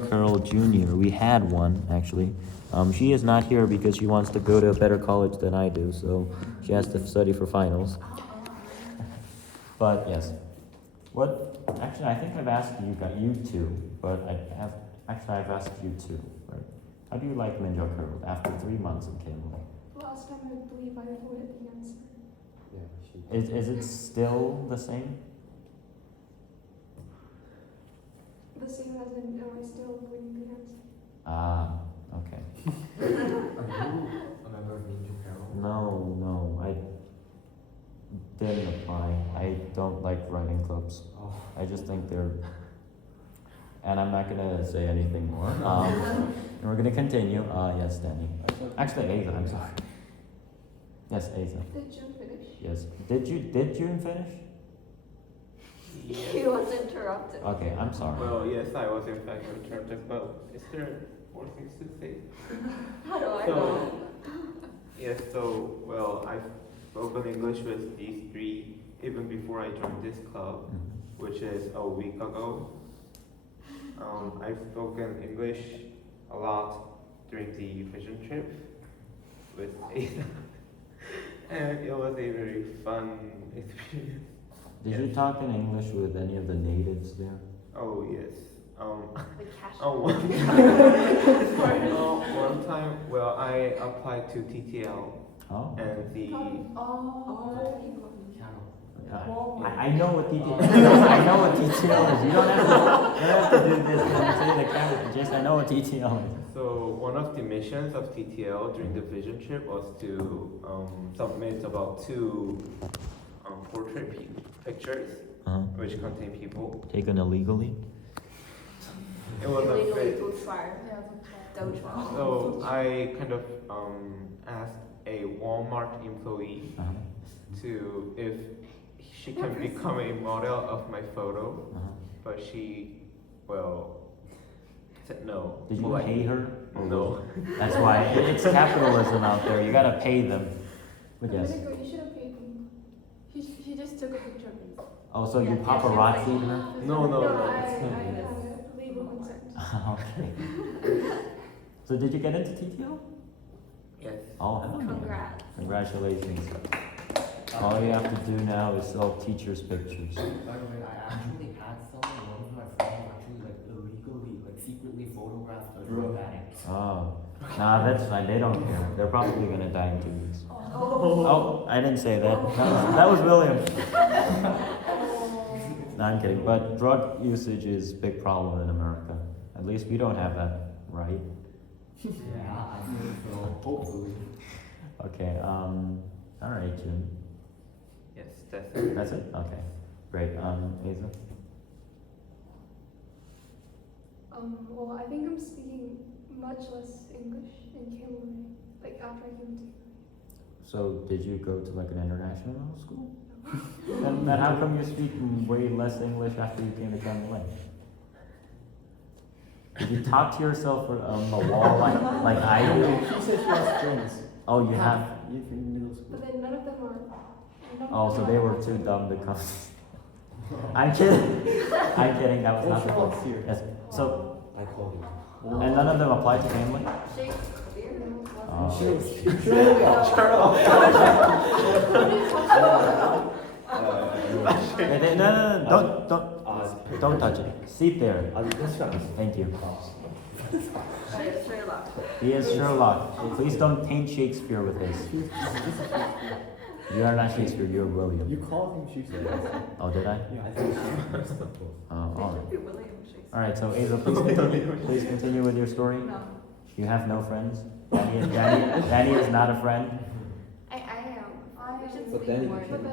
Carroll Jr. We had one actually. She is not here because she wants to go to a better college than I do, so she has to study for finals. But yes, what? Actually, I think I've asked you two, but I've asked you too, right? How do you like Minjo Carroll after 3 months in Cambridge? Last time I believe I avoided the answer. Yeah, Is it still the same? The same as in, am I still avoiding the answer? Ah, okay. Are you a member of Ninja Carol? No, I didn't apply. I don't like writing clubs. Oh. I just think they're, and I'm not gonna say anything more. And we're gonna continue. Yes, Danny. Actually, Asa. I'm sorry. Yes, Asa. Did you finish? Yes. Did you finish? He was interrupted. Okay, I'm sorry. Well, yes, I was in fact interrupted, but is there more things to say? How do I So- know? Yes, so, well, I've spoken English with these three even before I joined this club, Mhm. which is a week ago. I've spoken English a lot during the vision trip with Ada, and it was a very fun experience. Did you talk in English with any of the natives there? Oh, yes. The cash. One time, well, I applied to TTL, Oh. and the I know what TTL is. I know what TTL is. You don't have to do this. Don't say the camera. Just I know what TTL is. so one of the missions of TTL during the vision trip was to submit about two portrait pictures which contain people. Taken illegally. It was a Illegally bit. food fire. Doge bomb. So I kind of asked a Walmart employee Uh-huh. to if she can become a model of my photo, Uh-huh. but she, well, said no. Did you Like, pay her? No. That's why it's capitalism out there. You gotta pay them. But yes. Domenico, you should have paid him. He just took a picture of me. Oh, so you Yeah, paparazzi her? No, no, no. I it's not. have legal consent. Okay. So did you get into TTL? Yes. Oh, hell yeah. Congrats. Congratulations. All you have to do now is sell teachers' pictures. By the way, I actually had someone, one of my friends, actually like illegally, like secretly photographed a drug addict. Oh, nah, that's fine. They don't care. They're probably gonna die in 2 weeks. Oh. Oh, I didn't say that. That was William. No, I'm kidding. But drug usage is a big problem in America. At least we don't have that, right? Yeah, I think so. Hopefully. Okay. All right, Jim. Yes, that's it. That's it. Okay. Great. Asa. Well, I think I'm speaking much less English in Cameroon, like after I came to. So, did you go to like an international school? Then how come you're speaking way less English after you came to Cameroon? Did you talk to yourself on the wall like I do? She said she has friends. Oh, you have. You're in middle school. But then none of them are. Oh, so they were too dumb to come. I'm kidding. I'm kidding. That was not the point. Here. Yes. So, I called you. and none of them applied to family. Shakespeare. No, don't touch it. Sit there. Thank you. Sherlock. He is Sherlock. Please don't taint Shakespeare with his. You are not Shakespeare. You're William. You called him Shakespeare. Oh, did I? Yeah, I think she Oh, all right. Be William Shakespeare. All right. So, Asa, please continue with your story. No. You have no friends. Danny is not a friend. I am. We should But speak then more you But English. then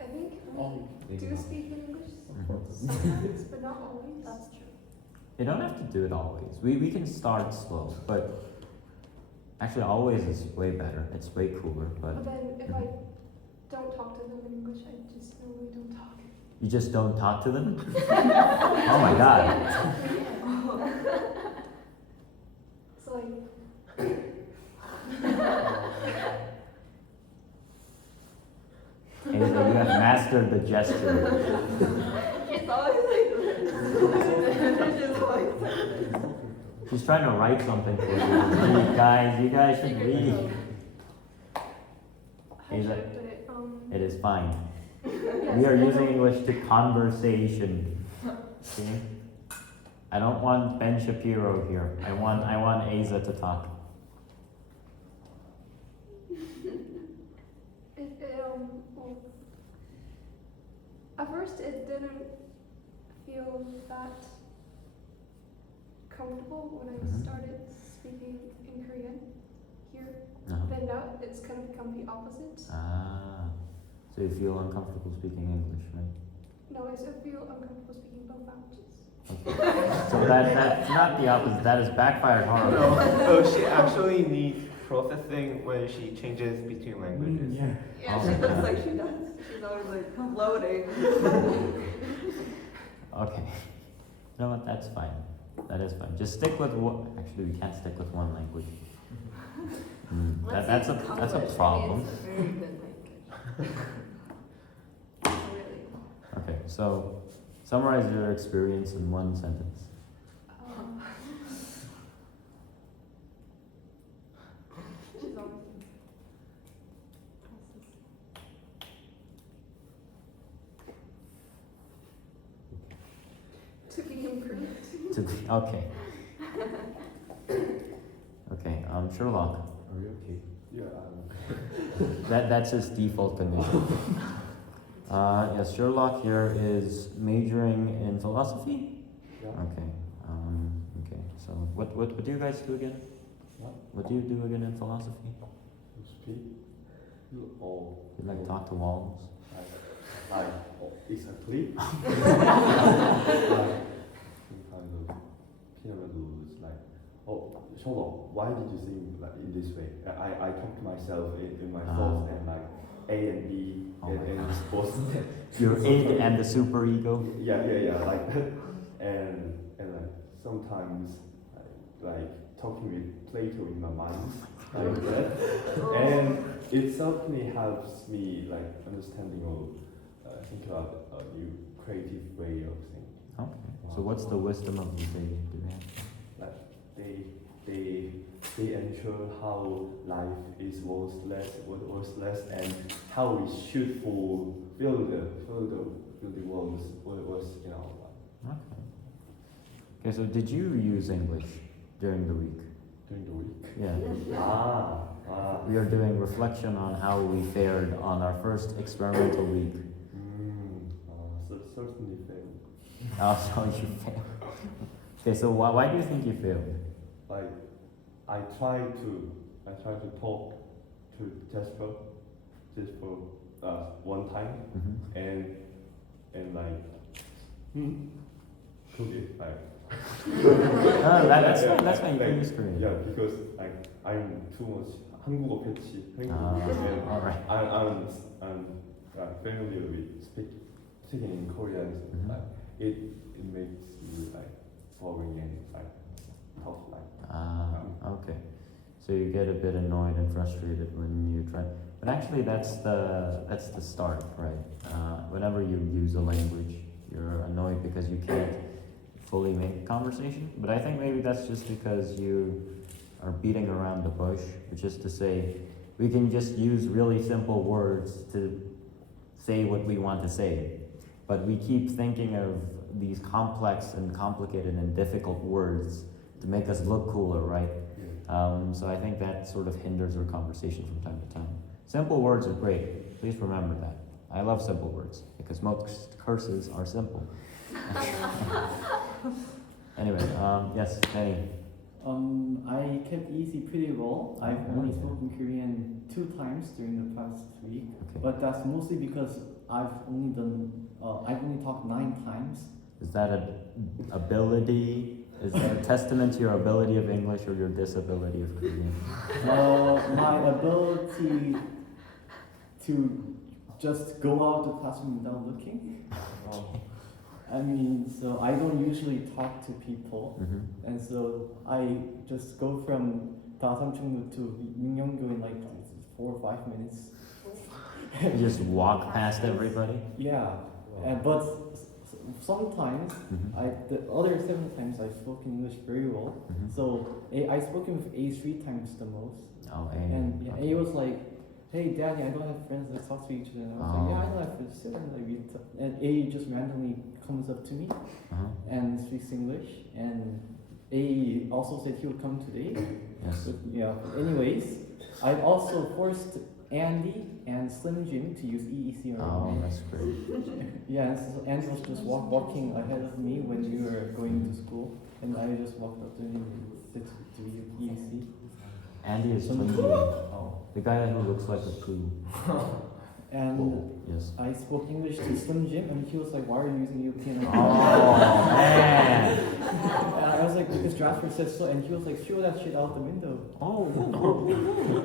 I think we do speak English sometimes, but not always. That's true. You don't have to do it always. We can start slow, but actually always is way better. It's way cooler, But but then if I don't talk to them in English, I just normally don't talk. you just don't talk to them? Oh my god. So like, Asa, you have mastered the gesture. It's always like this. She's trying to write something for you. Read, guys, you guys should read. How Is should I it- put it? It is fine. Yes, We are I using know. English to conversation. See? I don't want Ben Shapiro here. I want Asa to talk. Well, at first it didn't feel that comfortable when I Mhm. started speaking in Korean here. Uh-huh. Then now it's kind of become the opposite. Ah, so you feel uncomfortable speaking English, right? No, I still feel uncomfortable speaking both languages. So that's not the opposite. That is backfired horribly. No, oh, she actually needs processing when she changes between languages. Yeah. Yeah, Oh, she looks yeah. like she does. She's always like loading. Okay. You know what? That's fine. That is fine. Just stick with what. Actually, we can't stick with one language. That's a problem. It's a very good language. Really. Okay, so summarize your experience in one sentence. She's always To be improved. Okay. Okay. Sherlock. Are you okay? Yeah, That's his default condition. Yes, Sherlock here is majoring in philosophy. yeah. Okay. Okay. So what do you guys do again? What? What do you do again in philosophy? You speak? Or You like talk to walls? exactly. Like, some kind of pyramid rules, like, oh, Sherlock, why did you think like in this way? I talk to myself in my thoughts and like A and B Oh and, my and God. suppose Your id and the superego. yeah, like and like sometimes like talking with Plato in my mind like that, and it certainly helps me like understanding or think about a new creative way of thinking. Okay. So what's the wisdom of the day? Do we have? Like they ensure how life is worthless, and how we should fulfill the world's Okay. Okay. So did you use English during the week? during the week. Yeah. We are doing reflection on how we fared on our first experimental week. Certainly failed. Oh, so you failed. Okay, so why do you think you failed? Like I tried to talk to Jasper just for one time, Mm-hmm. and like could it like Oh, that's fine. You can like, use Korean. yeah, because like I'm too much 한국어 패치 and All right. I'm familiar with speaking in Korean. Mhm. Like it makes me like boring and like tough like. Okay. So you get a bit annoyed and frustrated when you try. But actually, that's the start, right? Whenever you use a language, you're annoyed because you can't fully make conversation. But I think maybe that's just because you are beating around the bush, which is to say, we can just use really simple words to say what we want to say. But we keep thinking of these complex and complicated and difficult words to make us look cooler, right? So I think that sort of hinders our conversation from time to time. Simple words are great. Please remember that. I love simple words because most curses are simple. Anyway, yes, Danny. I kept EEC pretty well. I've Oh, only yeah. spoken Korean 2 times during the past week, Okay. but that's mostly because I've only talked 9 times. Is that an ability? Is that a testament to your ability of English or your disability of Korean? My ability to just go out the classroom without looking. I mean, so I don't usually talk to people, Mm-hmm. and so I just go from 다삼중로 to Mingyongdo in like 4 or 5 minutes. You just walk past everybody? Yeah, but sometimes the other 7 times I spoke English very well. So I spoken with A 3 times the most. Oh, And yeah, okay. A was like, "Hey, Daddy, I don't have friends. Let's talk to each other." And I was like, "Yeah, I don't have friends too." And A just randomly comes up to me and speaks English. And A also said he would come today. Yes. But yeah. Anyways, I've also forced Andy and Slim Jim to use EEC around Oh, me. that's great. Yeah, and so Andy was just walking ahead of me when we were going to school, and I just walked up to him and said to use EEC. Andy is Some- Slim Jim. Oh, the guy who looks like a poo. And Yes. I spoke English to Slim Jim, and he was like, "Why are you using European?" Oh man. And I was like, "Because Jasper said so," and he was like, "Throw that shit out the window." Oh.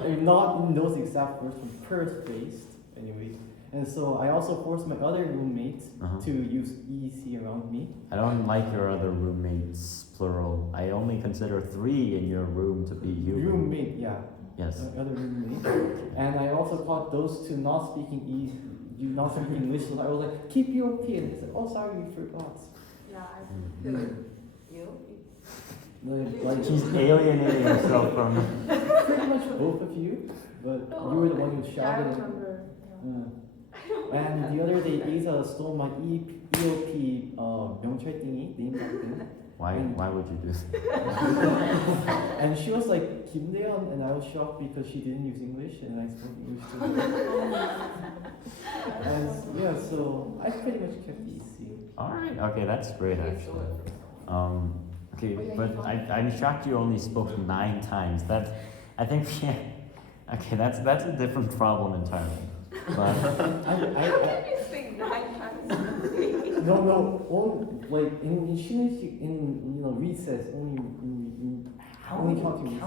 I mean, not in those exact words, from Perth-based, anyways. And so I also forced my other roommate to use EEC around me. I don't like your other roommates, plural. I only consider 3 in your room to be human. Roommate, yeah. Yes. My other roommate. And I also caught those two not speaking not speaking English. So I was like, "Keep European." He said, "Oh, sorry, we forgot." Yeah, Mm. you? Like She's alienating herself from. pretty much both of you, but you were the one who Yeah, I shouted. remember. And the other day, Isa stole my EOP 명찰 thingy, name tag thing. Why would you do that? And she was like, "Kim Daeon," and I was shocked because she didn't use English and I spoke English to her. And yeah, so I pretty much kept EC. Alright, okay, that's great actually. Okay, but I'm shocked you only spoke 9 times. I think, yeah, okay, that's a different problem entirely. But You speak 9 times. No, like in recess, only counting.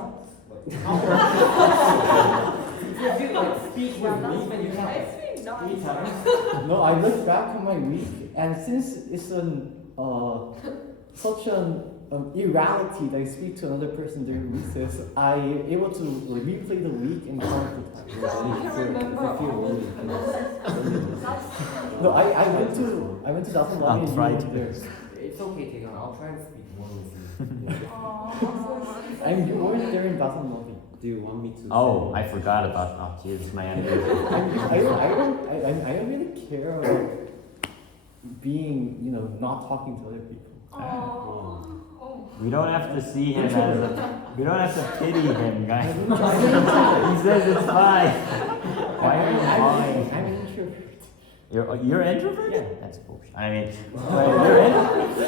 If you like speak with me, then you I have speak 3 9 times. No, I look back on my week, and since it's such an irreality that I speak to another person during recess, I able to replay the week and count the time. I can remember all of No, I went to Dasan I'll Lobby and try you to. were there. It's okay, Taeyeon. I'll try and speak more with you. And you weren't there in Dasan Lobby. Do you want me to? oh, I forgot about. Oh, jeez, my enemy. I don't really care about being, not talking to other people. We don't have to see him as a. We don't have to pity him, guys. I'm an He says it's fine. Why are you lying? I'm an introvert. You're introverted? Yeah. That's bullshit. I mean, but you're in.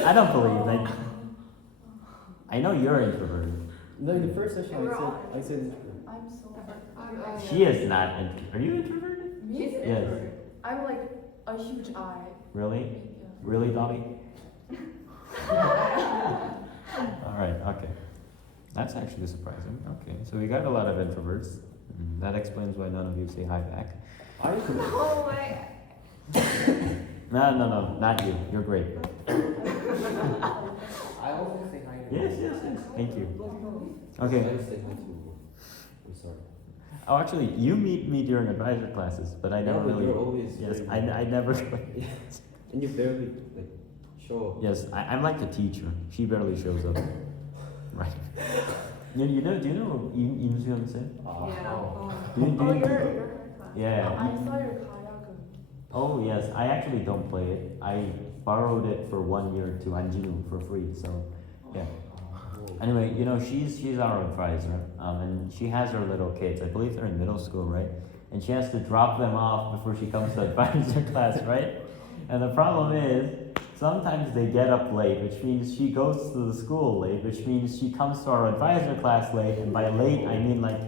I don't believe that. I know you're introverted. No, in the first session I said introvert. I'm so She is not. Are you introverted? Me? Yes. I'm like a huge eye. Really? Really, Dobby? All right. Okay. That's actually surprising. Okay, so we got a lot of introverts. That explains why none of you say hi back. Oh my. No, not you. You're great. I also say hi to Yes. Thank you. I Okay. say hi to. I'm sorry. Oh, actually, you meet me during advisor classes, but I never Yeah, but really. you're always Yes, very- I never. And you barely like show up. Yes, I'm like the teacher. She barely shows up. Right. Do you know Im Seon Sen? Yeah. Do you- Oh, you're her class. Yeah. I saw your kayak. Oh yes, I actually don't play it. I borrowed it for 1 year to Anjinu for free. So yeah. Anyway, she's our advisor, and she has her little kids. I believe they're in middle school, right? And she has to drop them off before she comes to advisor class, right? And the problem is, sometimes they get up late, which means she goes to the school late, which means she comes to our advisor class late, and by late I mean like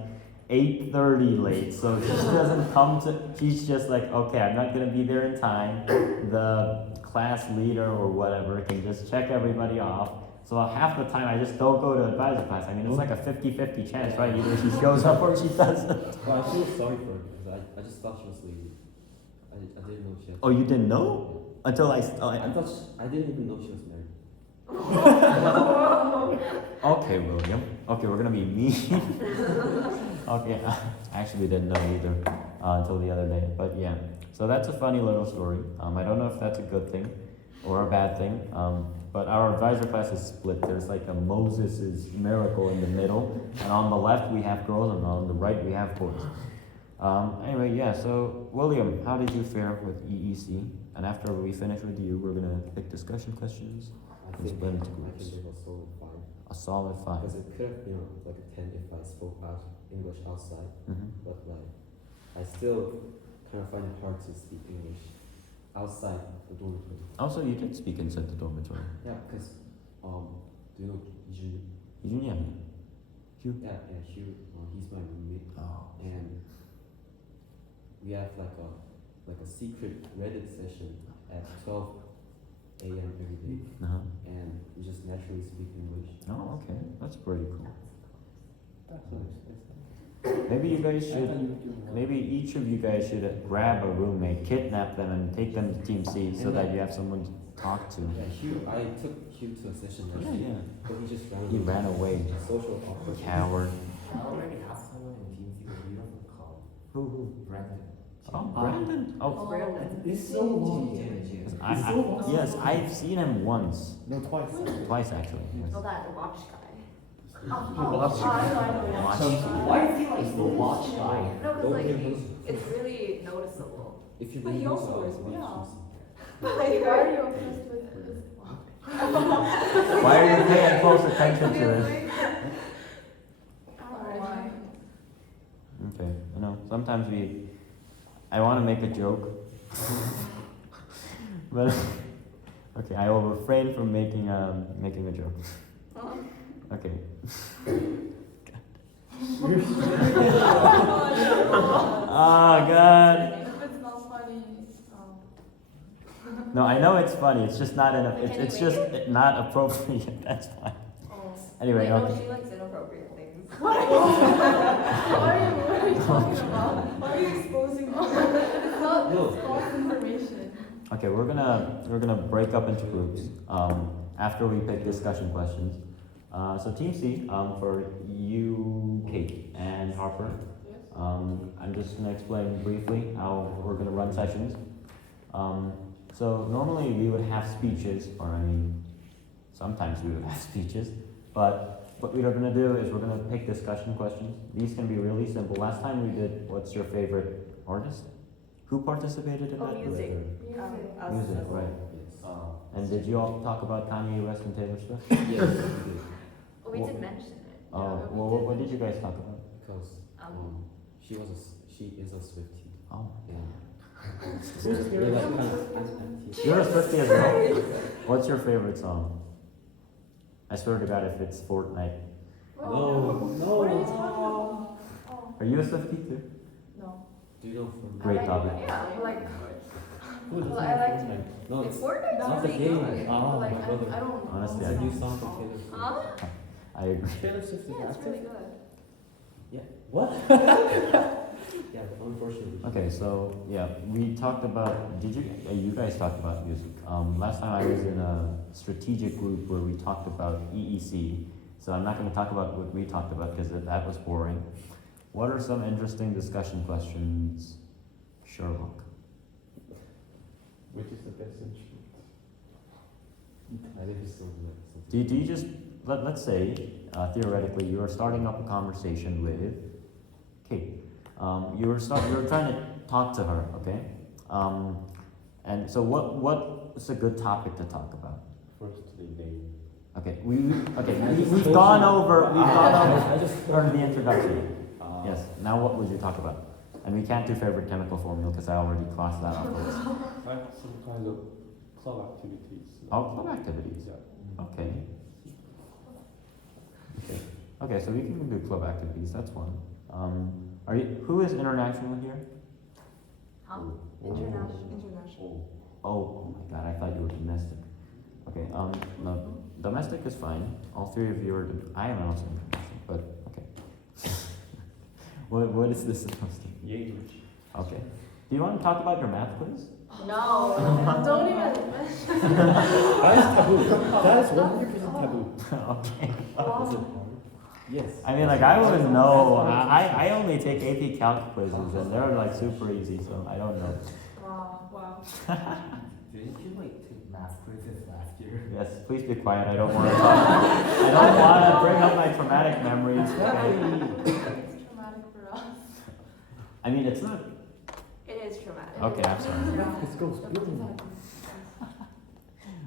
8:30 late. So she doesn't come to. She's just like, okay, I'm not gonna be there in time. The class leader or whatever can just check everybody off. So half the time I just don't go to advisor class. I mean, it's like a 50-50 chance, right? Either she shows up or she doesn't. Well, I feel sorry for her because I just thought she was leaving. I didn't know she had. Oh, you didn't know? Until I I didn't even know she was married. Okay, William. Okay, we're gonna be mean. Okay, I actually didn't know either until the other day. But yeah, so that's a funny little story. I don't know if that's a good thing, or a bad thing. But our advisor class is split. There's like a Moses' miracle in the middle, and on the left we have girls, and on the right we have boys. Anyway, yeah, so William, how did you fare with EEC? And after we finish with you, we're gonna pick discussion questions. I It's think, better to I groups. think it was so fine. A solid 5. Because it could have been like a 10 if I spoke out English outside, Mm-hmm. but like, I still kind of find it hard to speak English outside the dormitory. Also, you did speak inside the dormitory. Yeah, because, do you know Ju? Yeah. Hugh? Yeah, Hugh, he's my roommate, Oh. and we have like a secret Reddit session at 12 a.m. every day, Uh-huh. and we just naturally speak English. Oh, okay. That's pretty cool. That's nice. Maybe you guys I should. thought you were doing well. Maybe each of you guys should grab a roommate, kidnap them, and take them to Team C so And that then- you have someone to talk to. Yeah, I took Hugh to a session last week, but he just ran He away. ran away. Social awkward. Coward. I already have someone in Team C, but we don't call Who? Brandon. Oh, Brandon. Oh, It's so long. yes, I've seen him once. No, twice. Twice, actually. Yes. Oh, that watch guy. Watch Why is he like the watch guy? No, because Don't like bring those- it's really noticeable. If you But bring he those also out, wears it makes watch. you But Why are you obsessed with his Why are you paying close attention to this? Alright. Okay, you know, sometimes I want to make a joke, but okay, I will refrain from making a joke. Okay. Oh God. If it's not funny, No, I know it's funny. It's just not enough. It's just not appropriate. That's fine. Anyway, Wait, no, okay. she likes inappropriate things. what are you talking about? Why are you exposing me? It's not false information. Okay, we're gonna break up into groups after we pick discussion questions. So Team C, for you, Kate, and Harper. I'm just gonna explain briefly how we're gonna run sessions. So normally we would have speeches, or I mean, sometimes we would have speeches, but what we are gonna do is we're gonna pick discussion questions. These can be really simple. Last time we did, what's your favorite artist? Who participated in that? Music. Music. Music, right. Yes. And did you all talk about Kanye West and Taylor Swift? Yes, we did. Oh, we did mention it. Oh, well, what did you guys talk about? Because she is a Swiftie. Oh, And we're like kind of anti. you're a Swiftie as well? What's your favorite song? I swear to God, if it's Fortnite. No. What are you talking about? Oh, Are you a Swiftie too? no. Do you know from? Great I like, topic. Yeah, like, Who doesn't well, I like like Fortnite? No, It's it's Fortnite's not the really game. good. Oh, like, my brother. I don't. Honestly, it's I a new don't. song from Taylor Swift. Huh? I agree. Taylor Swift is Yeah, it's active? really good. What? Yeah, but unfortunately. Okay, so yeah, we talked about. You guys talked about music. Last time I was in a strategic group where we talked about EEC. So I'm not going to talk about what we talked about because that was boring. What are some interesting discussion questions, Sherlock? Which is the best instrument? I think it's still like Do you just let's say theoretically you are starting up a conversation with Kate. You're trying to talk to her, okay? And so what's a good topic to talk about? Firstly, name. Okay, we've gone over the introduction. Yes. Now what would you talk about? And we can't do favorite chemical formula because I already crossed that off the list. Like some kind of club activities. Oh, club activities. Yeah. Okay. Okay, so we can do club activities. That's one. Who is international here? Huh? International. Oh my God! I thought you were domestic. Okay. No, domestic is fine. All three of you are. I am also international, but okay. What is this supposed to be? English. Okay. Do you want to talk about your math quiz? No. Don't even mention. That is taboo. That is 100% taboo. Okay. Is it hard? Yes. I mean, like, I wouldn't know. I only take AP Calc quizzes, and they're like super easy, so I don't know. Wow. Didn't you like take math quizzes last year. Yes, please be quiet. I don't want to talk. I don't want to bring up my traumatic memories. Okay. It's traumatic for us. I mean, it's not. It is traumatic. Okay, I'm sorry. This goes boom.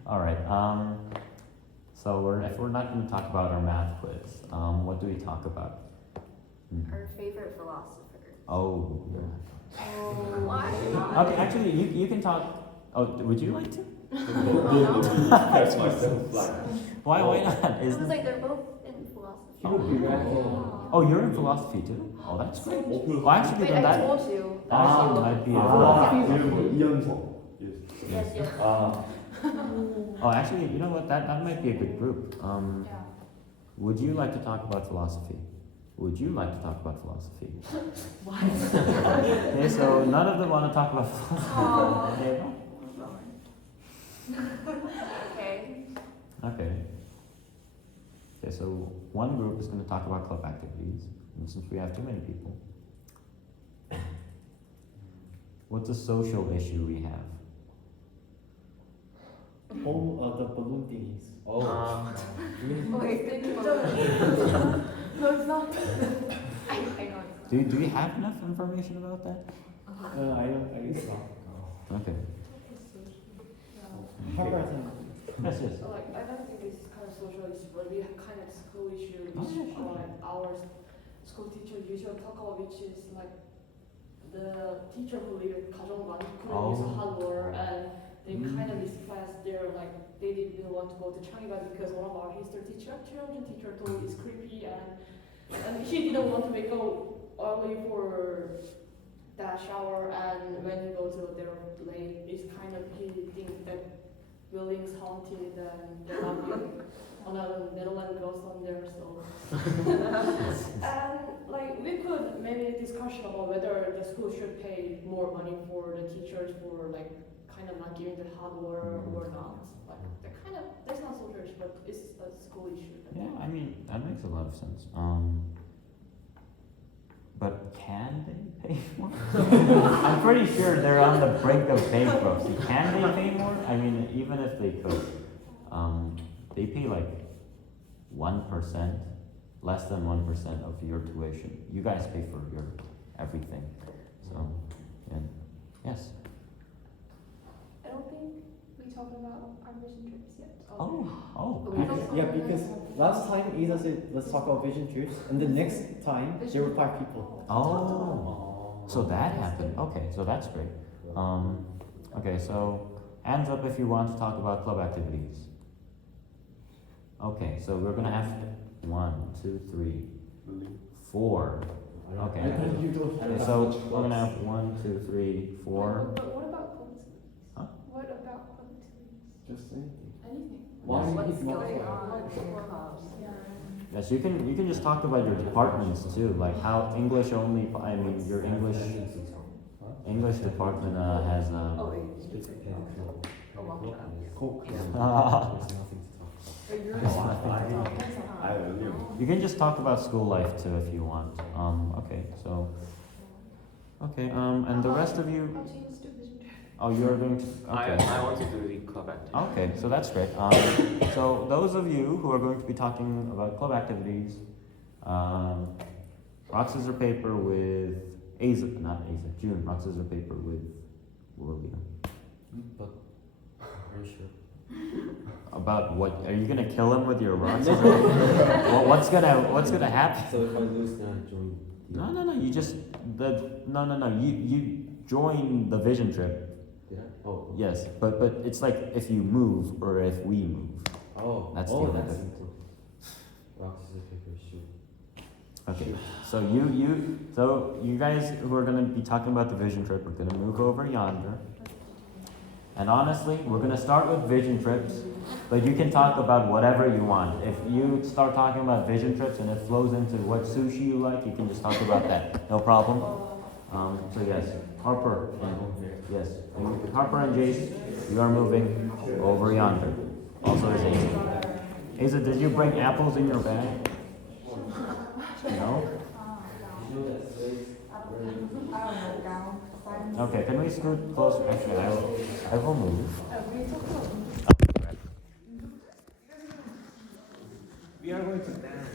All right. So if we're not going to talk about our math quiz, what do we talk about? Our favorite philosopher. Oh. Yeah. Oh, why? Okay, actually, you can talk. Oh, would you like to? That's myself like. Why not? I was like, they're both in philosophy. Oh, you're in philosophy too? Oh, that's great. Well, actually, Wait, then I that told you. actually might be a 이연성. Yes. Yes, yes. Oh, actually, you know what? That might be a good group. Yeah. Would you like to talk about philosophy? Would you like to talk about philosophy? What? Okay, so none of them want to talk about philosophy. Okay. Okay. Okay. Okay, so one group is going to talk about club activities, and since we have too many people, what's a social issue we have? Oh, the balloon thingies. Oh. Wait, No, it's not. I know it's not. Do we have enough information about that? I guess so. Okay. Harper, I think. Yes, yes. So like I don't think it's kind of social issue, but we have kind of school issue Oh, which yeah, sure. like our school teacher usually talk about, which is like the teacher who live in 가정관 couldn't use Oh. hardware and they kind of missed class. They're like they didn't want to go to Changiga because one of our history children teacher told it's creepy and he didn't want to wake up early for that shower, and when he go to their late, it's kind of he thinks that building's haunted and there might be another Netherlands ghost on there, so. And like we could maybe discussion about whether the school should pay more money for the teachers for like kind of not giving the hardware or not. Like that kind of that's not social issue, but it's a school issue. Yeah, I mean, that makes a lot of sense. But can they pay more? I'm pretty sure they're on the brink of bankruptcy. Can they pay more? I mean, even if they could, they pay like 1%, less than 1% of your tuition. You guys pay for your everything. So, yeah. Yes. I don't think we talked about our vision trips yet. Oh. Yeah, because last time Isa said let's talk about vision trips, and the next time there were 5 people. Oh. So that happened. Okay, so that's great. Okay, so hands up if you want to talk about club activities. Okay, so we're gonna have 1, 2, 3, 4. Okay. You don't Okay, so we're gonna have 1, 2, 3, 4. But what about club activities? Huh? What about club activities? just say. Anything. Why do you What's keep going multiplying? on? Yes, you can just talk about your departments too, like how English only. I mean, your English department has. Oh, wait. It's Oh, well, Coke. There's nothing to talk about. I don't know. You can just talk about school life too if you want. Okay, so. Okay, and the rest of you. I'll change to vision trip. Oh, you're going to. Okay. I want to do the club activity. Okay, so that's great. So those of you who are going to be talking about club activities, rock, scissors, paper with June, rock, scissors, paper with William. But are you sure? About what? Are you gonna kill him with your rock, scissors, paper? Well, what's gonna happen? So if I lose, then I join. No. You just You join the vision trip. Did I? Oh. Yes, but it's like if you move or if we move. Oh. That's the oh, only that's difference. simple. Rock, scissors, paper, shoot. Okay, so you guys who are gonna be talking about the vision trip are gonna move over yonder. And honestly, we're gonna start with vision trips, but you can talk about whatever you want. If you start talking about vision trips and it flows into what sushi you like, you can just talk about that. No problem. So yes, Harper. Yes, Harper and Jace, you are moving over yonder. Also is Asa. Asa, did you bring apples in your bag? No? Okay, can we scoot closer? Actually, I will move. We are going to dance.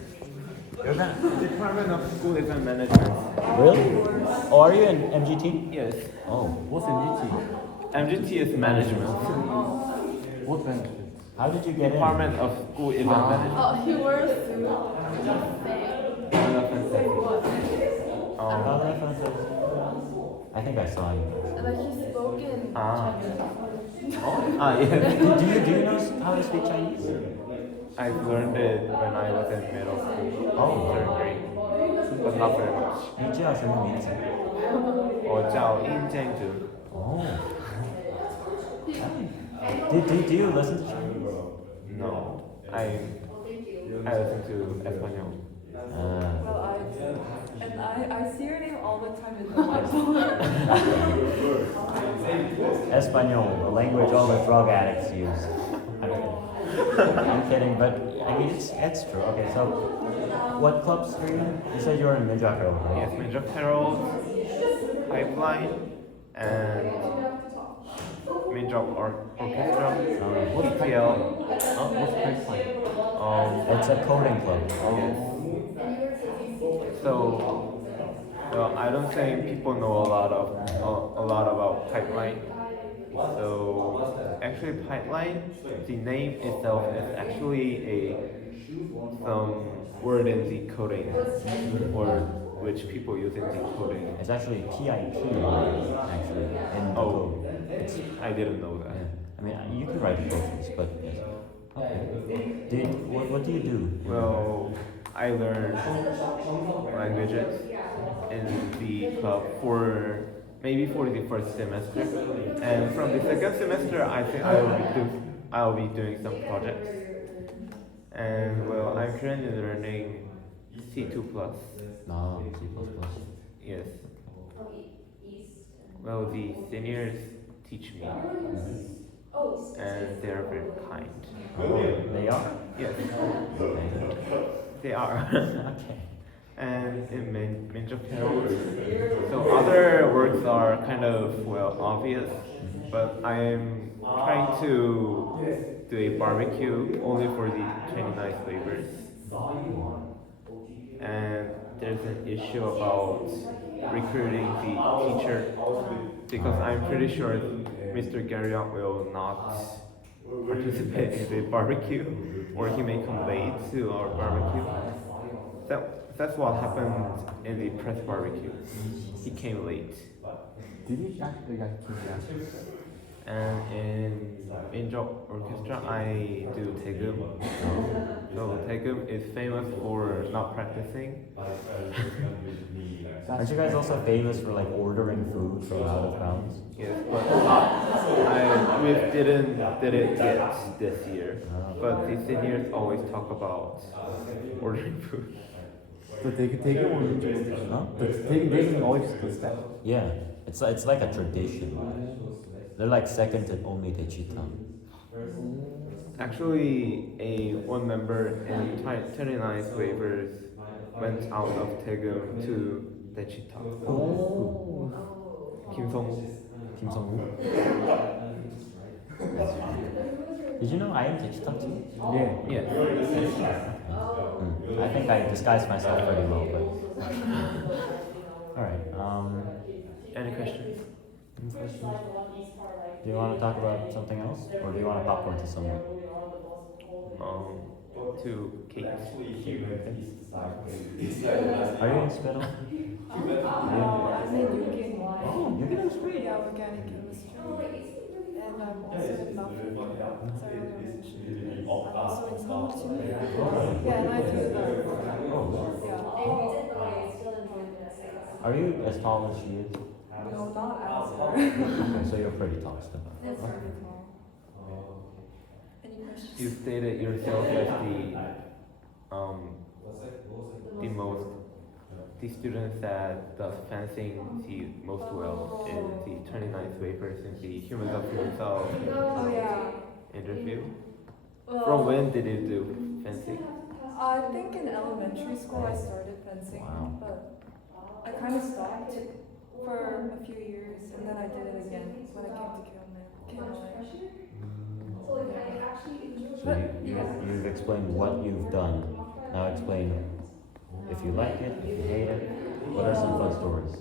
You're not. Department of School Event Management. Really? Oh, are you in MGT? Yes. Oh. What's MGT? MGT is management. What benefits? How did you get Department of School Event Management. Oh, he wears suit. in? Um, Oh, that's fantastic. I think I saw you. And like he spoke in Ah. Chinese. yeah. Do you know how to speak Chinese? I learned it when I was in middle school. Oh. Third grade. But not very much. 你叫什么名字？我叫殷建哲。 Oh. Do you listen to Chinese? No. I listen to Espanol. Well, I do. And I see your name all the time in the Bible. Espanol, the language all the drug addicts use. I'm kidding, but I mean it's true. Okay, so what clubs are you in? You said you were in Midrock Herald, right? Yes, Major Herald, Pipeline, and Major Orchestra, EPL. What's Pipeline? It's a coding club. Yes. So, I don't think people know a lot about Pipeline. So, actually, Pipeline, the name itself is actually some word in the coding, or which people use in the coding. It's actually PIP, actually, in the Oh. code. It's, I didn't know that. yeah. I mean, you can write potions, but yes. Okay. What do you do? Well, I learned languages in the club for the first semester, and from the second semester, I think I'll be doing some projects. And well, I'm currently learning C2+. No, C++. Yes. Well, the seniors teach me, and they are very kind. Oh, they are? Yes, Okay. they are. Okay. And in Minjok Herald, so other works are kind of, well, obvious, but I am trying to do a barbecue only for the 29 flavors. And there's an issue about recruiting the teacher, because I'm pretty sure Mr. Garriott will not participate in the barbecue, or he may come late to our barbecue. That's what happened in the press barbecue. He came late. Did you actually get to And in job orchestra, I do Taegum. So Taegum is famous for not practicing. Aren't you guys also famous for like ordering food from out of bounds? Yes, but we didn't did it yet this year. But the seniors always talk about ordering food. So they could take it on Huh? they can always do that. Yeah, it's like a tradition. They're like second to only to Chitam. Actually, one member in 29 waivers went out of Taegum to Dechita. Oh. Kim Song. Kim Song-woo. Did you know I am Chitam too? Yeah. Yes. I think I disguised myself pretty well, but. Alright, Any questions? any questions? Do you want to talk about something else? Or do you want to popcorn to someone? To Kate. Are you in Spittle? I'm in UK. Oh, you can speak. Yeah, organic chemistry. And I'm also in Buffalo. Sorry, I'm also in school too. Yeah, and I do that. Yeah. Are you as tall as she is? No, not as her. Okay, so you're pretty tall still. That's pretty tall. Any questions? You stated yourself as the students that does fencing the most well in the 29th wafers in the Humans of Himself Oh yeah. interview. Well, From when did you do fencing? I think in elementary school I started fencing, Wow. but I kind of stopped for a few years, and then I did it again when I came to Kilman. So you've explained what you've done Now explain if you like it, if you hate it. What are some fun stories?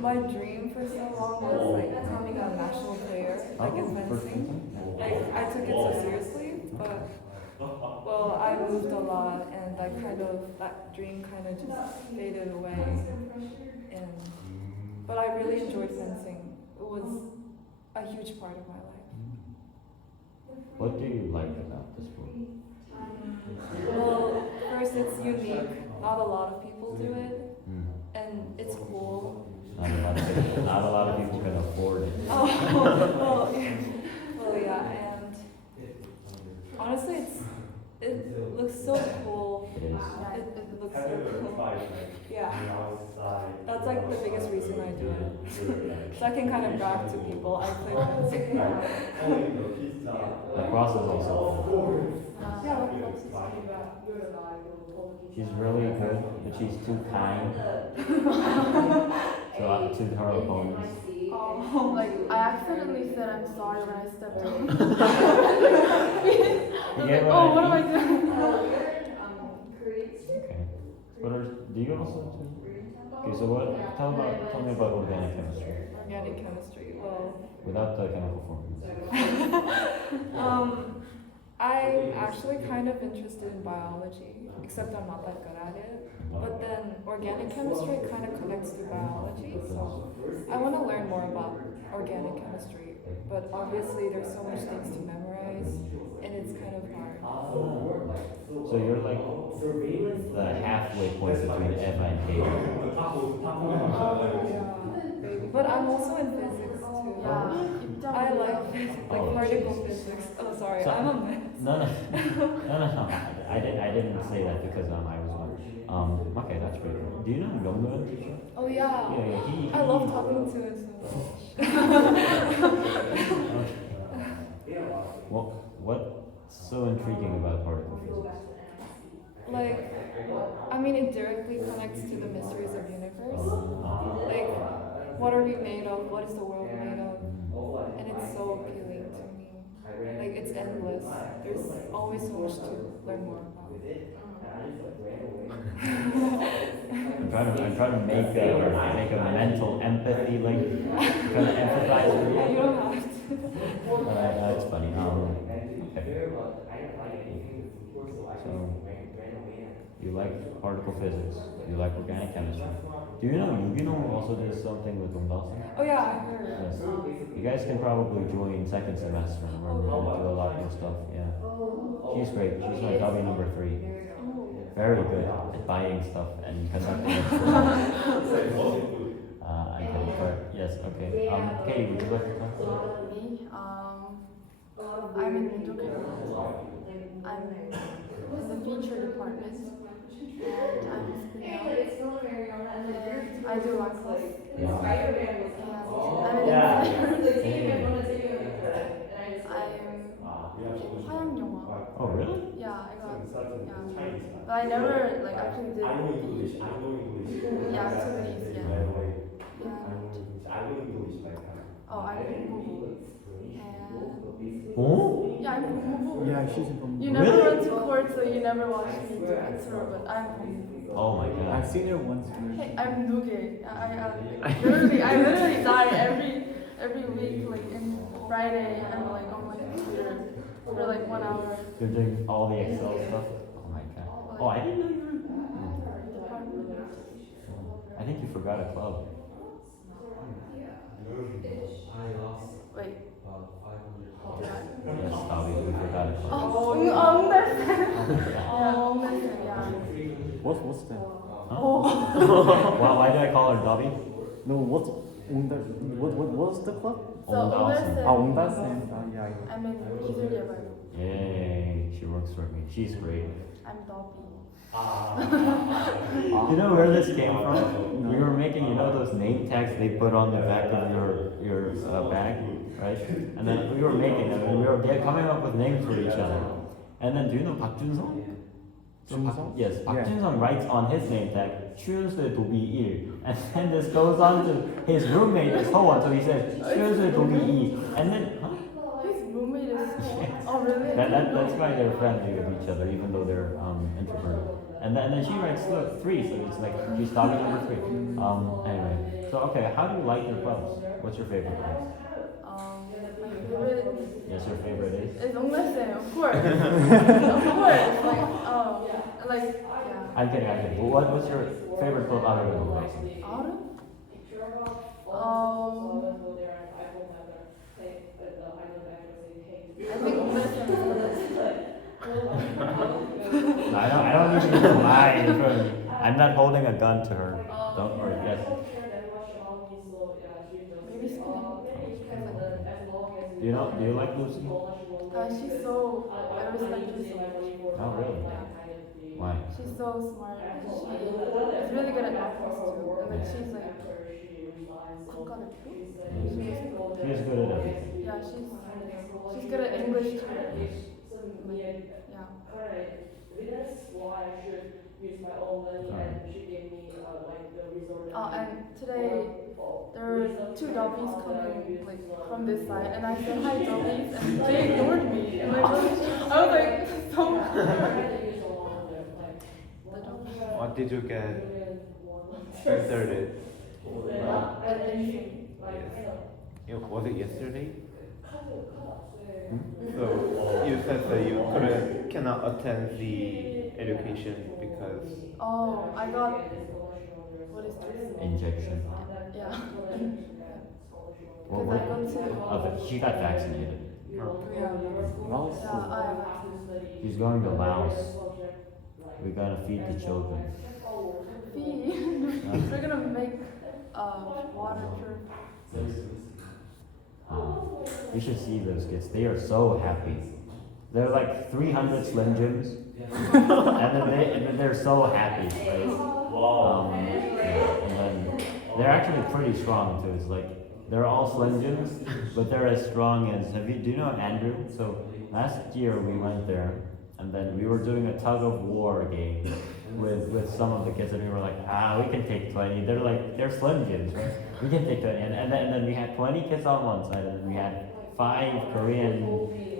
My dream for so long was like becoming a national player, like in fencing. Like I took it so seriously, but well, I moved a lot, and that dream kind of just faded away. And but I really enjoyed fencing. It was a huge part of my life. What do you like about the sport? Well, first it's unique. Not a lot of people do it, Mm. and it's cool. Not a lot of people can afford it. Oh, well, yeah, and honestly, it looks so cool. It is. It looks so cool. Yeah, that's like the biggest reason I do it. So I can kind of brag to people. I play fencing. Lacrosse is also. Yeah, lacrosse is She's really good, but she's too kind to her opponents. Oh, like I accidentally said I'm sorry when I stepped on. You get Oh, what am I mean? doing? Okay. Do you also do? Okay, so tell me about organic chemistry Organic chemistry. Well, without the chemical formulas. I'm actually kind of interested in biology, except I'm not that good at it. But then organic chemistry kind of connects to biology, so I want to learn more about organic chemistry. But obviously, there's so much things to memorize, and it's kind of hard. So you're like the halfway point between Eva and Katie. But I'm also in physics too. Yeah. I like particle physics. Oh, sorry, So- I'm a mess. No. I didn't say that because I was one. Okay, that's pretty cool. Do you know Yongwon teacher? Oh yeah. Yeah, he. I love talking to him so much. What's so intriguing about particle physics? Like, I mean, it directly connects to the mysteries of universe. Like, what are we made of? What is the world made of? And it's so appealing to me. Like, it's endless. There's always so much to learn more about. I'm trying to make a mental empathy link, kind of empathize with Yeah, you. you don't have to. That's funny. Okay. So you like particle physics. You like organic chemistry. Do you know Yugino also does something with Umbasan? Oh yeah, I heard. Yes. You guys can probably join second semester where we're gonna do a lot more stuff. Yeah. She's great. She's my hobby number 3. Very good at buying stuff and conducting. I'm kidding, but yes, okay. Katie, would you like to talk? Me, I'm in endocrinology. I'm in the feature department, and I'm and I do lacrosse. Yeah. I'm 화양영어. Oh, really? Yeah, I got. Yeah, but I never like actually did. Yeah, activities. Yeah. Oh, I'm Google. Oh? Yeah, I'm Google. Yeah, she's from. You never Really? went to court, so you never watched me do answer, but I'm Google. Oh my I've god. seen her once. Hey, I'm Nuge. I literally die every week, like in Friday. I'm like on my computer for like 1 hour. You're doing all the Excel stuff? Oh my god. Oh, I didn't know you were. I think you forgot a club. Wait. Did I? Yes, Bobby, we forgot a club. Oh, yeah. What's that? Huh? Why did I call her Dobby? No, what's the club? So Ongdasen. Ongdasen. Yeah. I'm in 기술개발. Yay, she works for me. She's great. I'm Dobby. You know where this came from? We were making, you know, those name tags they put on the back of your bag, right? And then we were making them, and we were coming up with names for each other. And then, do you know Park Jun-sung? Jun-sung? Yes, Park Yeah. Jun-sung writes on his name tag, 추윤수의 도비 1. And then this goes on to his roommate is Howon, so he says, 추윤수의 도비 2. And then, huh? His roommate is Oh really? That's why they're friendly with each other, even though they're introverted. And then she writes look, 3, so it's like she's talking number 3. Anyway, so okay, how do you like your clubs? What's your favorite place? My favorite Yes, your favorite is? is Onglese, of course. Of course. Yeah. I'm kidding. What's your favorite club out of the clubs? Autumn? I think Onglese. I don't even need to lie in front of you. I'm not holding a gun to her. Don't worry. Yes. Maybe spinning. Do you like Lucy? She's so, I respect her so much. Oh really? Yeah. Why? She's so smart. She is really good at math too. And like she's like, She is good at everything. yeah, she's good at English too. Like, yeah. And today there were 2 doggies coming like from this side, and I said hi doggies, and they ignored me. And I was like so. What did you get inserted? Yes. Was it yesterday? So you said that you cannot attend the education because. Oh, I got, what is this? Injection. Yeah. What? Because I go to. Oh, she got vaccinated. Yeah. Laos? Yeah, I am. She's going to Laos. We're gonna feed the children. Feed. We're gonna make water purifier. You should see those kids. They are so happy. They're like 300 Slim Jims, and then they're so happy. Right? And then they're actually pretty strong too. It's like they're all Slim Jims, but they're as strong as. Do you know Andrew? So last year we went there, and then we were doing a tug of war game with some of the kids, and we were like, we can take 20. They're Slim Jims, right? We can take 20, and then we had 20 kids on one side, and then we had 5 Korean,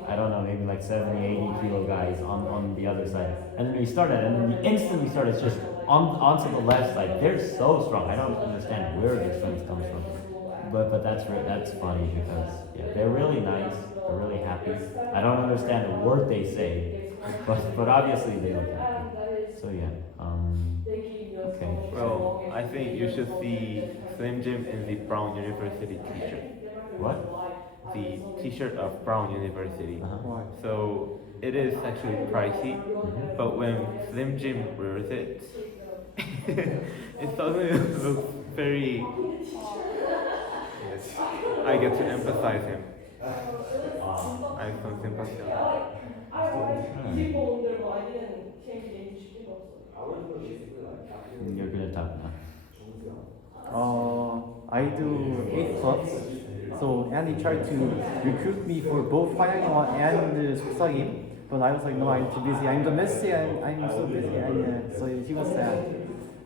I don't know, maybe like 70, 80 kilo guys on the other side. And then we started, and then the instant we started, it's just onto the left side. They're so strong. I don't understand where their strength comes from. But that's funny because they're really nice. They're really happy. I don't understand a word they say, but obviously they look happy. So okay. Well, I think you should see Slim Jim in the Brown University t-shirt. What? The t-shirt of Brown University. Uh-huh. So it is actually pricey, but when Slim Jim wears it, it suddenly looks very. Yes, I get to emphasize him. I'm some sympathy. You're gonna talk now. I do 8 clubs. So Andy tried to recruit me for both Hwanyanghwa and Soksagim, but I was like, no, I'm too busy. I'm the Messi, and I'm so busy. And so he was sad.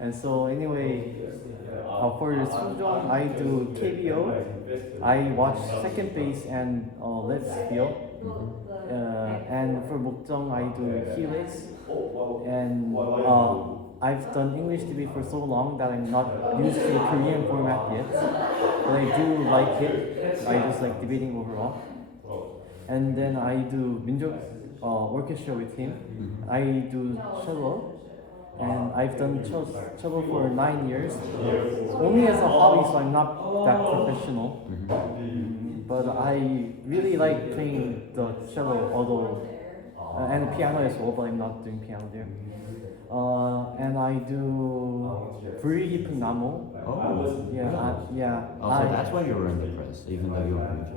And so anyway, for Sujong, I do KBO. I watch second base and left field. And for Mukjong, I do Helix. And I've done English TV for so long that I'm not used to the Korean format yet. But I do like it. I just like debating overall. And then I do Minjok orchestra with him. I do cello. And I've done cello for 9 years. Only as a hobby, so I'm not that professional. But I really like playing the cello, although and piano as well, but I'm not doing piano there. And I do Brigi Pnamo. Oh. Yeah. So that's why you were in the press, even though you were in music.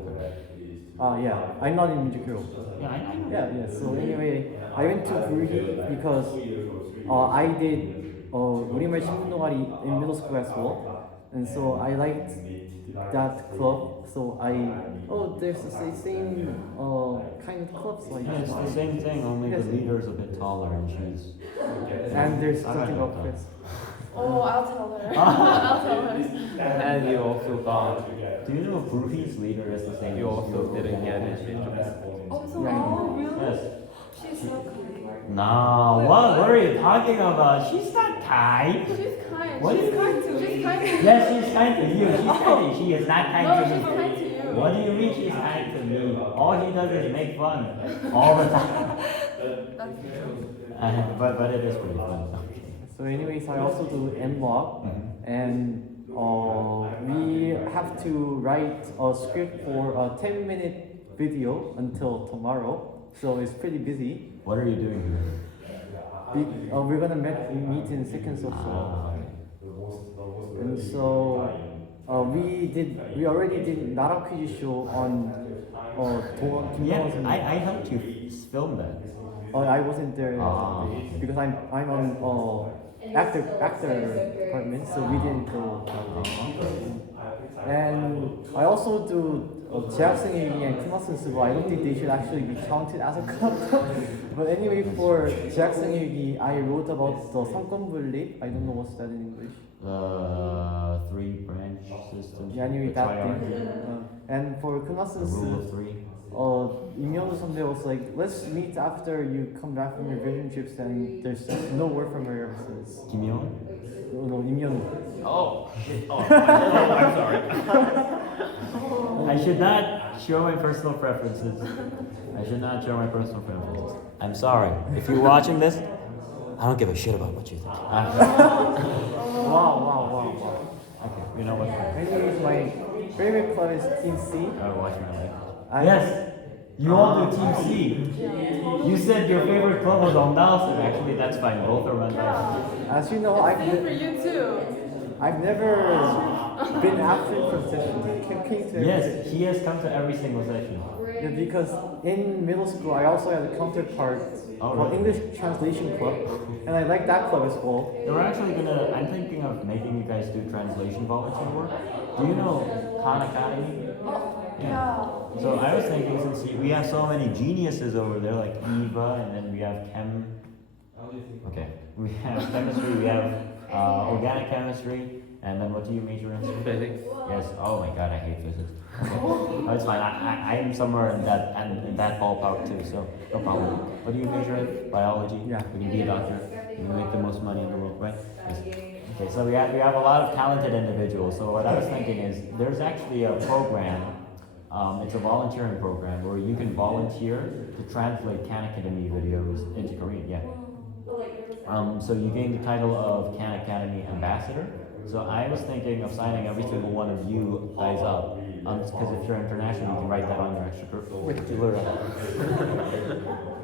Yeah. I'm not in music hero. Yeah, I know. Yeah. So anyway, I went to Brigi because I did 우리말 신문 동아리 in middle school as well, and so I liked that club. So there's the same kind of clubs like. Yeah, it's the same thing, only the leader's a bit taller and she's. And there's I something like about that. Chris. Oh, I'll tell her. I'll tell her. And you also got, Do you know Groupie's leader is the same? you as also you? didn't get it. Oh, so Right. oh, really? Yes. She's so kind. No, what are you talking about? She's not kind. She's kind. What she's do you kind to me. She's kind to me. Yes, she's kind to you. She's kind to, she is not kind No, to she's me. kind to you. What do you mean she's kind to me? All she does is make fun all the time. That's true. But it is pretty fun. So anyways, I also do MLog, and we have to write a script for a 10-minute video until tomorrow. So it's pretty busy. What are you doing here? We're gonna meet in second social. Ah, And so we already did Nara quiz show on yeah, I helped you film that. I wasn't there Ah. because I'm on actor department, so we didn't go. And I also do 재학생회의 and 크마스 쓰고 I don't think they should actually be counted as a club. But anyway, for 재학생회의 I wrote about the 성권분립. I don't know what's that in English. The three branch system. Yeah, anyway, the that triarchy, thing. And for the 크마스 rule of three. 임현우 선배 was like, let's meet after you come back from your vision trips, and there's no word from her since. Kim Young? No, 임현우. Oh, shit. Oh, I'm sorry. I should not show my personal preferences. I should not show my personal preferences. I'm sorry. If you're watching this, I don't give a shit about what you think. Wow. Okay, you know what? Anyways, my favorite club is Team C. Watch my language. I- Yes, you all do Team C. You said your favorite club was Ondalson. Actually, that's fine. Both are Ondalson. As you know, Same for you too. I've never been absent from sessions. Came to every Yes, session. he has come to every single session. Yeah, because in middle school, I also had a counterpart Oh, called really? English Translation Club, and I like that club as well. We're actually gonna. I'm thinking of making you guys do translation volunteer work. Do you know Khan Academy? Yeah. So I was thinking, since we have so many geniuses over there, like Eva, and then we have Okay, we have chemistry. We have organic chemistry, and then what do you major in? Physics. Yes. Oh my God, I hate physics. Okay. Oh, it's fine. I'm somewhere in that ballpark too, so no problem. What do you major in? Biology. Yeah. We can be a doctor. We can make the most money in the world, right? Yes. Okay. So we have a lot of talented individuals. So what I was thinking is, there's actually a program. It's a volunteering program where you can volunteer to translate Khan Academy videos into Korean. Yeah. So you gain the title of Khan Academy Ambassador. So I was thinking of signing every single one of you guys up. Because if you're international, you can write that on your extracurricular.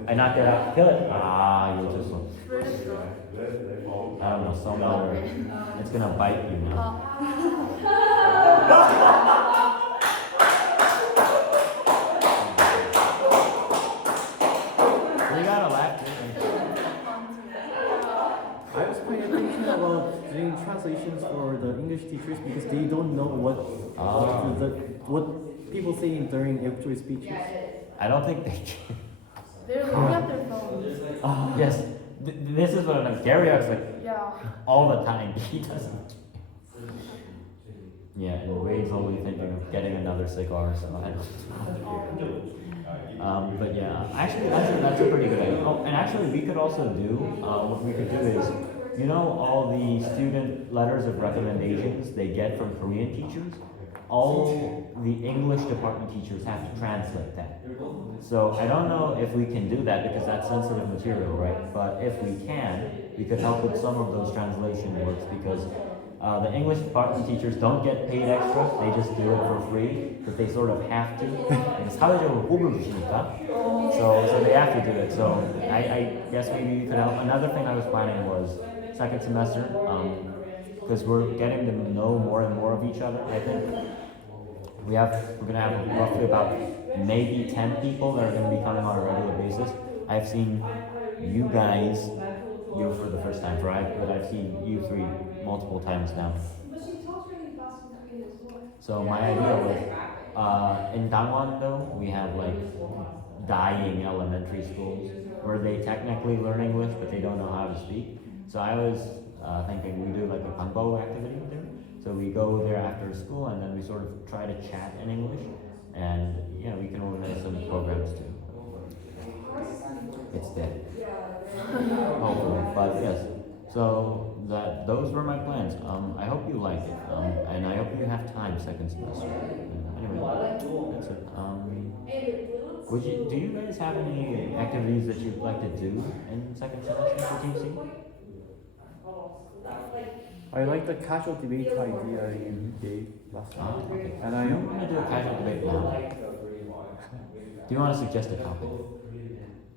I knocked it out. Kill it. Ah, you just. I don't know, some other. It's gonna bite you now. We gotta laugh. I was kind of thinking about doing translations for the English teachers because they don't know what what people say during actual speeches. I don't think they can. They're looking at their phones. Yes, this is what I'm. Gary acts like Yeah. all the time. He doesn't. Yeah, and Wade's only thinking of getting another cigar, so I don't. But yeah, actually, that's a pretty good idea. Oh, and actually, we could also do what we could do is, you know, all the student letters of recommendations they get from Korean teachers. All the English department teachers have to translate that. So I don't know if we can do that because that's sensitive material, right? But if we can, we could help with some of those translation works because the English department teachers don't get paid extra. They just do it for free, but they sort of have to. It's 사회적으로 뽑을 주시니까. So they have to do it. So I guess maybe you could help. Another thing I was planning was second semester, because we're getting to know more and more of each other. I think we're gonna have roughly about maybe 10 people that are gonna be coming on a regular basis. I've seen you guys, you for the first time, right? But I've seen you three multiple times now. So my idea was, in Dangwon though, we have like dying elementary schools where they technically learn English, but they don't know how to speak. So I was thinking we do like a combo activity there. So we go there after school and then we sort of try to chat in English, and we can organize some programs too. It's dead. Hopefully, but yes. So those were my plans. I hope you like it. And I hope you have time second semester. Anyway, that's it. Do you guys have any activities that you'd like to do in second semester for Team C? I like the casual debate idea you gave last time. Okay. And I'm gonna do a casual debate now. Do you want to suggest a topic?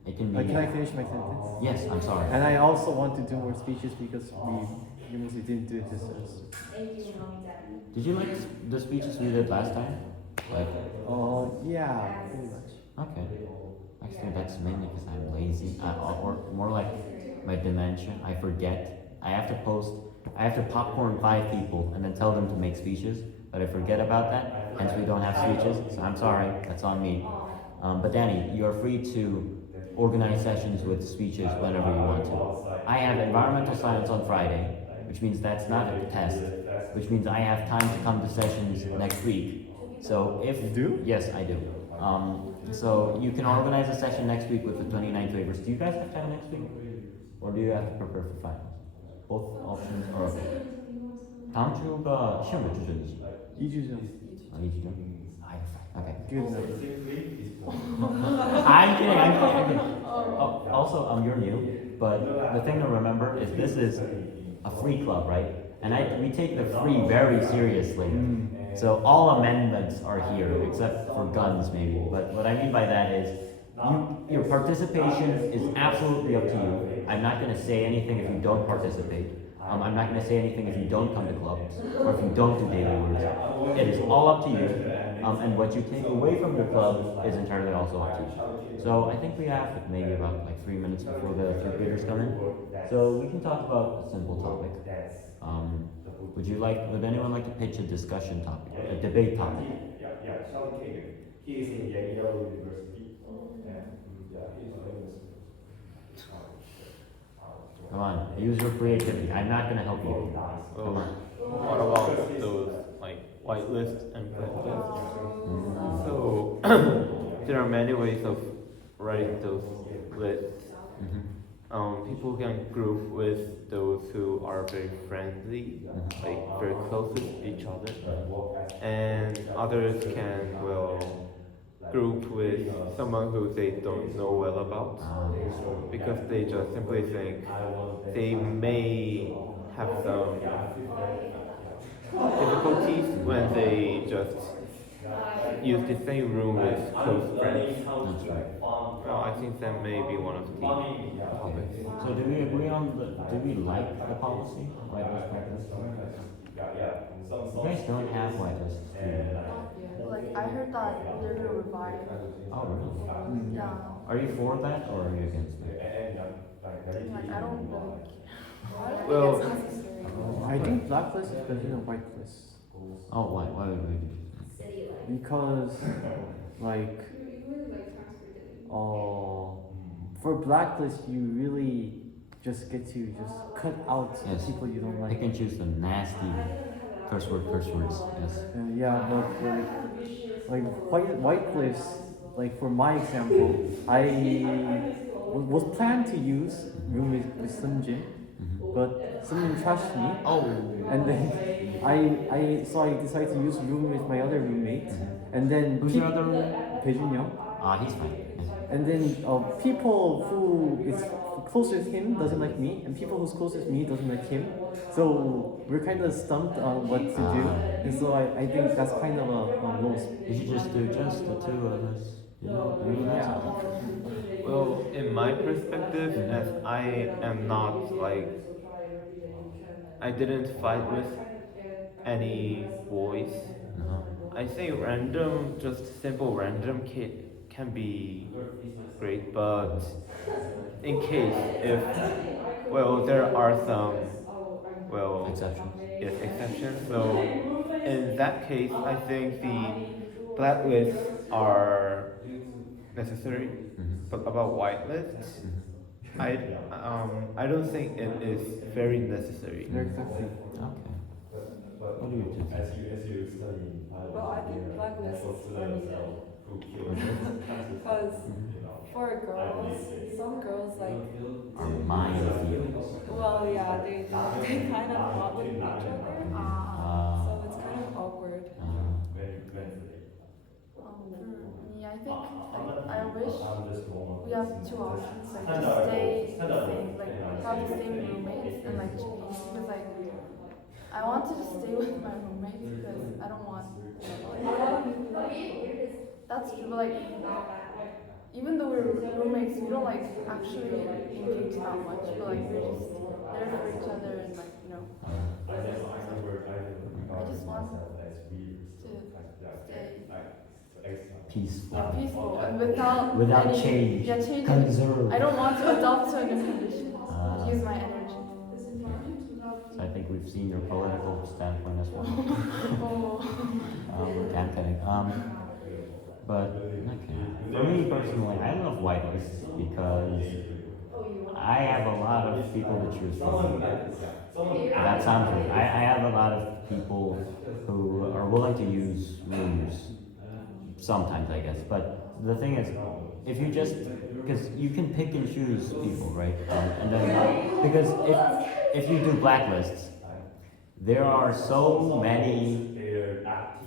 It can be. can I finish my sentence? Yes, I'm sorry. And I also want to do more speeches because we mostly didn't do it this semester. Did you like the speeches we did last time? Like, Yeah, pretty much. okay. Actually, that's mainly because I'm lazy, or more like my dementia. I forget. I have to popcorn 5 people and then tell them to make speeches, but I forget about that. Hence, we don't have speeches. So I'm sorry. That's on me. But Danny, you are free to organize sessions with speeches whenever you want to. I have environmental science on Friday, which means that's not a test, which means I have time to come to sessions next week. So if You do? Yes, I do. So you can organize a session next week with the 29 waivers. Do you guys have time next week? Or do you have to prepare for finals? Both options are okay. 다음 주가 시험 몇 주 전이지? 2주 전. 2주 전? Okay. Good night. I'm kidding. Also, you're new, but the thing to remember is this is a free club, right? And we take the free very seriously. So all amendments are here, except for guns maybe. But what I mean by that is, your participation is absolutely up to you. I'm not going to say anything if you don't participate. I'm not going to say anything if you don't come to clubs, or if you don't do daily works. It is all up to you. And what you take away from your club is entirely also up to you. So I think we have maybe about 3 minutes before the third graders come in. So we can talk about a simple topic. Would anyone like to pitch a discussion topic, a debate topic? He is in Yale University. Come on, use your creativity. I'm not going to help you. Come on. What about those white lists and black lists? So there are many ways of writing those lists. People can group with those who are very friendly, very close with each other, and others can group with someone who they don't know well about, because they just simply think they may have some difficulties when they just use the same room with close friends. Well, I think that may be one of the topics. So do we agree on do we like the policy? Whitelist practice? You guys don't have whitelists, do you? Like I heard that they're gonna revive. Oh, really? Yeah. Are you for that or are you against it? Like I don't really. Well, I think blacklist is better than whitelist. Oh, why would we do Because, for blacklist, you really just get to cut out Yes. the people you don't that? like. Pick and choose the nasty curse words, yes. Yeah, but whitelist, for my example, I was planned to use room with Sun Jin, but Sun Jin trashed me. Oh. And then I decided to use room with my other roommate, and then Who's your other roommate? Pei-jun Young. He's fine. Yes. And then people who is closest to him doesn't like me, and people who's closest to me doesn't like him. So we're kind of stumped on what to do, and so I think that's kind of a loss. You should just do just the two of us. well, in my perspective, as I am not I didn't fight with any boys. I think just simple random can be great, but in case if there are some Exceptions. yes, exceptions. So in that case, I think the blacklists are necessary. But about whitelists, I don't think it is very necessary. Exactly. Okay. What do you think? Well, I think blacklists are needed. Because for girls, some girls like, Our mind feelings. well, yeah, they kind of bond with each other. So it's kind of awkward. For me, I think like I wish we have two options, like to stay the same, like have the same roommates and like change. Because like I want to just stay with my roommates because I don't want. That's true, but like even though we're roommates, we don't like actually engage that much. But like we're just there for each other and like I just want to stay Peaceful. peaceful and Without any, change. Yeah, change. Conserve. I don't want to adopt to a new condition. Use my energy. So I think we've seen your political standpoint as well. Oh. I'm kidding. But okay. For me personally, I love whitelists because I have a lot of people to choose from. That sounds weird. I have a lot of people who are willing to use rooms. Sometimes, I guess. But the thing is, if you just, because you can pick and choose people, right? And then, because if you do blacklists, there are so many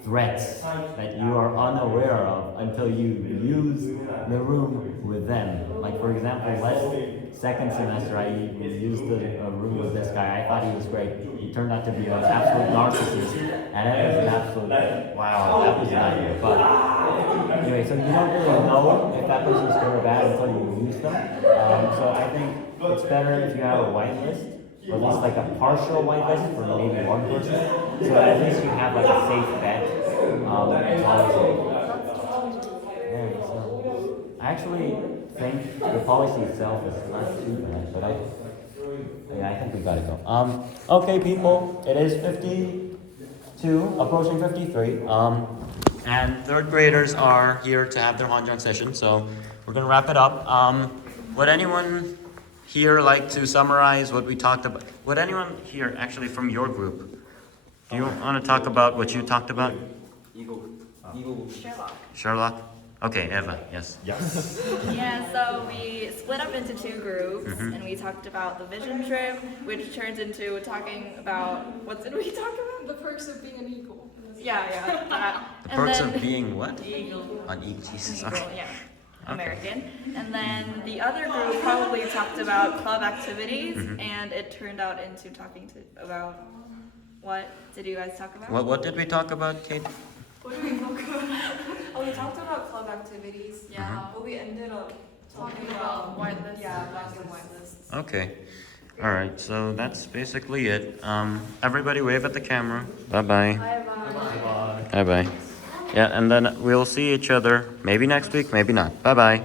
threats that you are unaware of until you use the room with them. Like for example, second semester I used a room with this guy. I thought he was great. He turned out to be an absolute narcissist, and it was an absolute wow. That was not good. But anyway, so you don't really know if that person's good or bad until you use them. So I think it's better if you have a whitelist. Or at least like a partial whitelist for maybe one person, so at least you have like a safe bet. It's always yeah, so I actually think the policy itself is not too bad, but I think we gotta go. Okay, people, it is 52, approaching 53. And third graders are here to have their Hanjang session, so we're gonna wrap it up. Would anyone here like to summarize what we talked about? Would anyone here actually from your group, do you want to talk about what you talked about? Sherlock? Okay, Eva, yes. Yes. Yeah, so we split up into two groups and we talked about the vision trip, which turns into talking about, what did we talk about? The perks of being an eagle. Yeah, that. The And perks then- of being what? Eagle. An eagle, Jesus. Eagle, Okay. yeah. American. And then the other group probably talked about club activities and it turned out into talking about what did you guys talk about? What did we talk about, Kate? What did we talk about? Oh, we talked about club activities. Yeah. But we ended up Talking about whitelists. Yeah, black and white lists. Okay. All right, so that's basically it. Everybody wave at the camera. Bye-bye. Bye bye. Bye-bye. Yeah, and then we'll see each other maybe next week, maybe not. Bye-bye.